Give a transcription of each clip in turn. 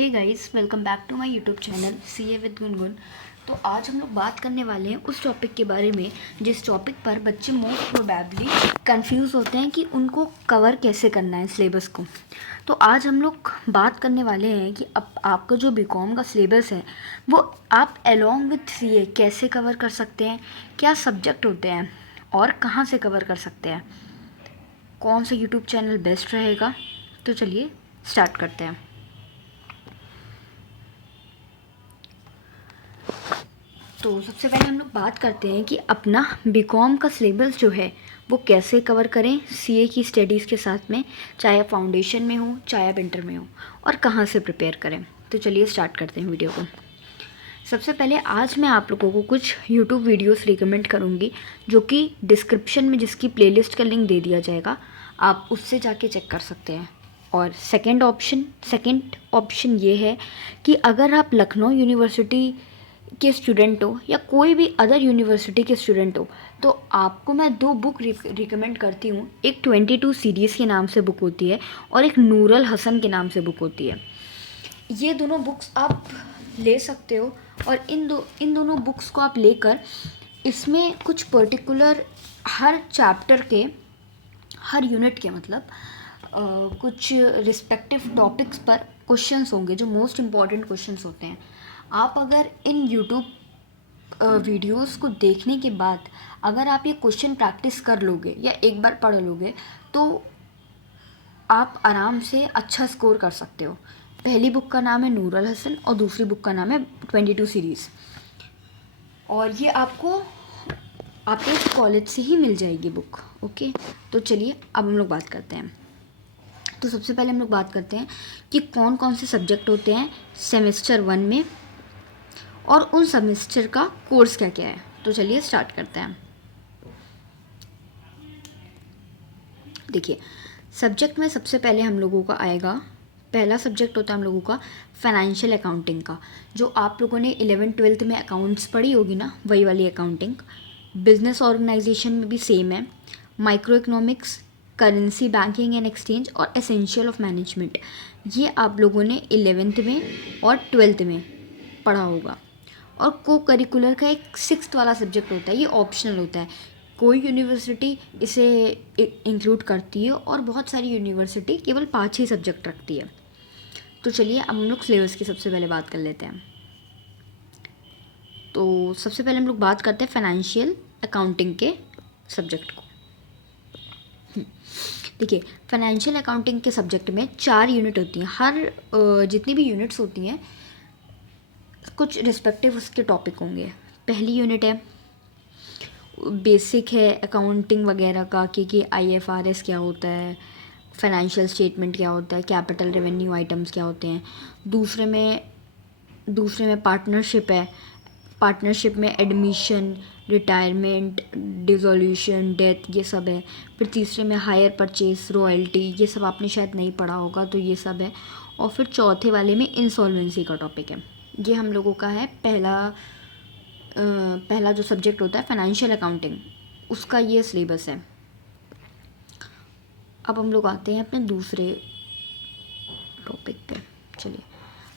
Hey guys, welcome back to my YouTube channel CA with Gungun. तो आज हम लोग बात करने वाले हैं उस टॉपिक के बारे में जिस टॉपिक पर बच्चे मोस्ट प्रोबेबली कंफ्यूज होते हैं कि उनको कवर कैसे करना है सिलेबस को। तो आज हम लोग बात करने वाले हैं कि अब आपका जो बीकॉम का सिलेबस है वो आप अलोंग विथ सीए कैसे कवर कर सकते हैं, क्या सब्जेक्ट होते हैं और कहाँ से कवर कर सकते हैं, कौन सा यूट्यूब चैनल बेस्ट रहेगा। तो चलिए स्टार्ट करते हैं। तो सबसे पहले हम लोग बात करते हैं कि अपना बीकॉम का सिलेबस जो है वो कैसे कवर करें सीए की स्टडीज़ के साथ में, चाहे आप फाउंडेशन में हो चाहे आप इंटर में हो, और कहाँ से प्रिपेयर करें। तो चलिए स्टार्ट करते हैं वीडियो को। सबसे पहले आज मैं आप लोगों को कुछ यूट्यूब वीडियोस रिकमेंड करूँगी जो कि डिस्क्रिप्शन में जिसकी प्लेलिस्ट का लिंक दे दिया जाएगा, आप उससे जाके चेक कर सकते हैं। और सेकंड ऑप्शन ये है कि अगर आप लखनऊ यूनिवर्सिटी के स्टूडेंट हो या कोई भी अदर यूनिवर्सिटी के स्टूडेंट हो तो आपको मैं दो बुक रिकमेंड करती हूँ। एक 22 सीरीज़ के नाम से बुक होती है और एक नूरुल हसन के नाम से बुक होती है। ये दोनों बुक्स आप ले सकते हो और इन दोनों बुक्स को आप लेकर इसमें कुछ पर्टिकुलर हर चैप्टर के, हर यूनिट के मतलब कुछ रिस्पेक्टिव टॉपिक्स पर क्वेश्चंस होंगे जो मोस्ट इम्पॉर्टेंट क्वेश्चंस होते हैं। आप अगर इन यूट्यूब वीडियोस को देखने के बाद अगर आप ये क्वेश्चन प्रैक्टिस कर लोगे या एक बार पढ़ लोगे तो आप आराम से अच्छा स्कोर कर सकते हो। पहली बुक का नाम है नूरुल हसन और दूसरी बुक का नाम है 22 सीरीज़, और ये आपको आपके कॉलेज से ही मिल जाएगी बुक। ओके, तो चलिए अब हम लोग बात करते हैं। तो सबसे पहले हम लोग बात करते हैं कि कौन कौन से सब्जेक्ट होते हैं सेमेस्टर 1 में और उन सेमेस्टर का कोर्स क्या क्या है। तो चलिए स्टार्ट करते हैं। देखिए, सब्जेक्ट में सबसे पहले हम लोगों का आएगा, पहला सब्जेक्ट होता है हम लोगों का फाइनेंशियल अकाउंटिंग का, जो आप लोगों ने 11th-12th में अकाउंट्स पढ़ी होगी ना, वही वाली अकाउंटिंग। बिजनेस ऑर्गेनाइजेशन में भी सेम है। Micro economics, currency, banking and exchange और एसेंशियल ऑफ मैनेजमेंट, ये आप लोगों ने 11th में और 12th में पढ़ा होगा। और को करिकुलर का एक 6th वाला सब्जेक्ट होता है, ये ऑप्शनल होता है। कोई यूनिवर्सिटी इसे इंक्लूड करती है और बहुत सारी यूनिवर्सिटी केवल 5 ही सब्जेक्ट रखती है। तो चलिए अब हम लोग सिलेबस की सबसे पहले बात कर लेते हैं। तो सबसे पहले हम लोग बात करते हैं फाइनेंशियल अकाउंटिंग के सब्जेक्ट को। देखिए, फाइनेंशियल अकाउंटिंग के सब्जेक्ट में 4 यूनिट होती हैं। हर जितनी भी यूनिट्स होती हैं कुछ रिस्पेक्टिव उसके टॉपिक होंगे। पहली यूनिट है बेसिक है अकाउंटिंग वगैरह का कि IFRS क्या होता है, फाइनेंशियल स्टेटमेंट क्या होता है, कैपिटल रेवेन्यू आइटम्स क्या होते हैं। दूसरे में पार्टनरशिप है। पार्टनरशिप में एडमिशन, रिटायरमेंट, डिसोल्यूशन, डेथ, ये सब है। फिर तीसरे में हायर परचेस, रॉयल्टी, ये सब आपने शायद नहीं पढ़ा होगा तो ये सब है। और फिर चौथे वाले में इंसॉल्वेंसी का टॉपिक है। ये हम लोगों का है पहला जो सब्जेक्ट होता है फाइनेंशियल अकाउंटिंग, उसका ये सिलेबस है। अब हम लोग आते हैं अपने दूसरे टॉपिक पे। चलिए,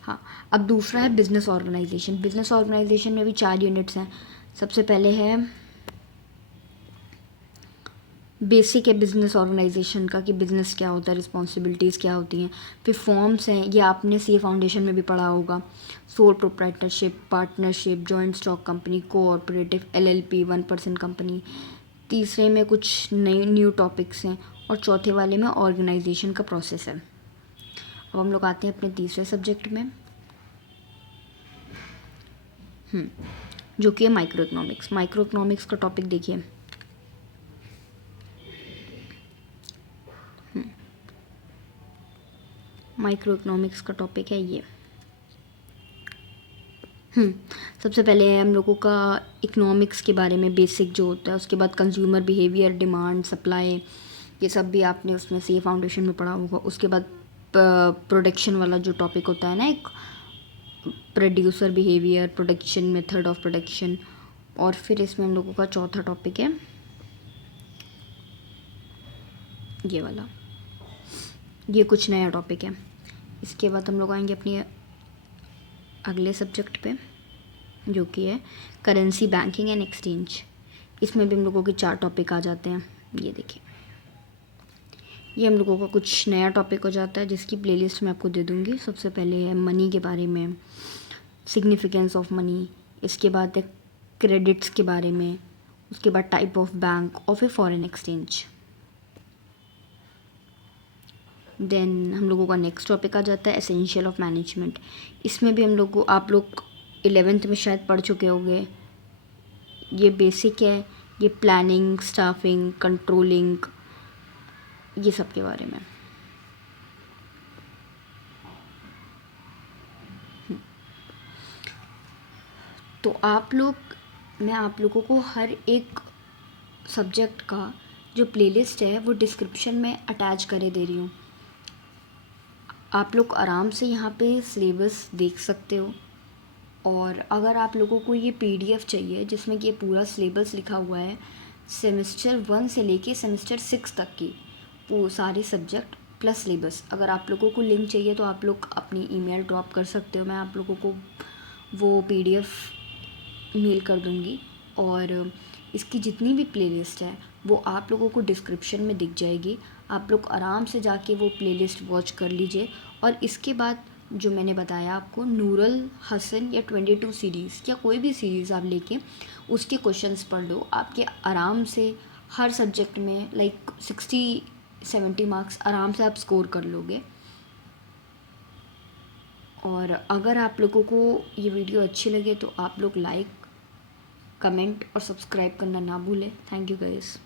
हाँ, अब दूसरा है बिजनेस ऑर्गेनाइजेशन। बिजनेस ऑर्गेनाइजेशन में भी 4 यूनिट्स हैं। सबसे पहले है बेसिक है बिजनेस ऑर्गेनाइजेशन का कि बिजनेस क्या होता है, रिस्पॉन्सिबिलिटीज़ क्या होती हैं। फिर फॉर्म्स हैं, ये आपने सीए फाउंडेशन में भी पढ़ा होगा। Sole proprietorship, partnership, joint stock company, cooperative, LLP, 1% company. तीसरे में कुछ नए न्यू टॉपिक्स हैं और चौथे वाले में ऑर्गेनाइजेशन का प्रोसेस है। अब हम लोग आते हैं अपने तीसरे सब्जेक्ट में, जो कि है माइक्रो इकोनॉमिक्स। माइक्रो इकोनॉमिक्स का टॉपिक देखिए, माइक्रो इकोनॉमिक्स का टॉपिक है ये। सबसे पहले हम लोगों का इकोनॉमिक्स के बारे में बेसिक जो होता है, उसके बाद कंज्यूमर बिहेवियर, डिमांड, सप्लाई, ये सब भी आपने उसमें सीए फाउंडेशन में पढ़ा होगा। उसके बाद प्रोडक्शन वाला जो टॉपिक होता है ना, एक producer behaviour, production, method of production. और फिर इसमें हम लोगों का चौथा टॉपिक है ये वाला, ये कुछ नया टॉपिक है। इसके बाद हम लोग आएंगे अपनी अगले सब्जेक्ट पे, जो कि है करेंसी, बैंकिंग एंड एक्सचेंज। इसमें भी हम लोगों के 4 टॉपिक आ जाते हैं। ये देखिए, ये हम लोगों का कुछ नया टॉपिक हो जाता है, जिसकी प्लेलिस्ट मैं आपको दे दूँगी। सबसे पहले है मनी के बारे में, सिग्निफिकेंस ऑफ मनी। इसके बाद है क्रेडिट्स के बारे में। उसके बाद टाइप ऑफ बैंक और फिर फॉरेन एक्सचेंज। देन हम लोगों का नेक्स्ट टॉपिक आ जाता है एसेंशियल ऑफ मैनेजमेंट। इसमें भी आप लोग 11th में शायद पढ़ चुके होंगे। ये बेसिक है, ये प्लानिंग, स्टाफिंग, कंट्रोलिंग, ये सब के बारे में। तो मैं आप लोगों को हर एक सब्जेक्ट का जो प्लेलिस्ट है वो डिस्क्रिप्शन में अटैच करे दे रही हूँ। आप लोग आराम से यहाँ पे सिलेबस देख सकते हो। और अगर आप लोगों को ये PDF चाहिए जिसमें कि ये पूरा सिलेबस लिखा हुआ है, सेमेस्टर 1 से लेके सेमेस्टर 6 तक की वो सारे सब्जेक्ट प्लस सिलेबस, अगर आप लोगों को लिंक चाहिए तो आप लोग अपनी ईमेल ड्रॉप कर सकते हो। मैं आप लोगों को वो PDF मेल कर दूँगी। और इसकी जितनी भी प्लेलिस्ट है वो आप लोगों को डिस्क्रिप्शन में दिख जाएगी। आप लोग आराम से जाके वो प्लेलिस्ट वॉच कर लीजिए। और इसके बाद जो मैंने बताया आपको, नूरुल हसन या 22 सीरीज़ या कोई भी सीरीज़ आप लेके उसके क्वेश्चंस पढ़ लो। आपके आराम से हर सब्जेक्ट में लाइक 60-70 मार्क्स आराम से आप स्कोर कर लोगे। और अगर आप लोगों को ये वीडियो अच्छी लगे तो आप लोग लाइक, कमेंट और सब्सक्राइब करना ना भूलें। Thank you guys.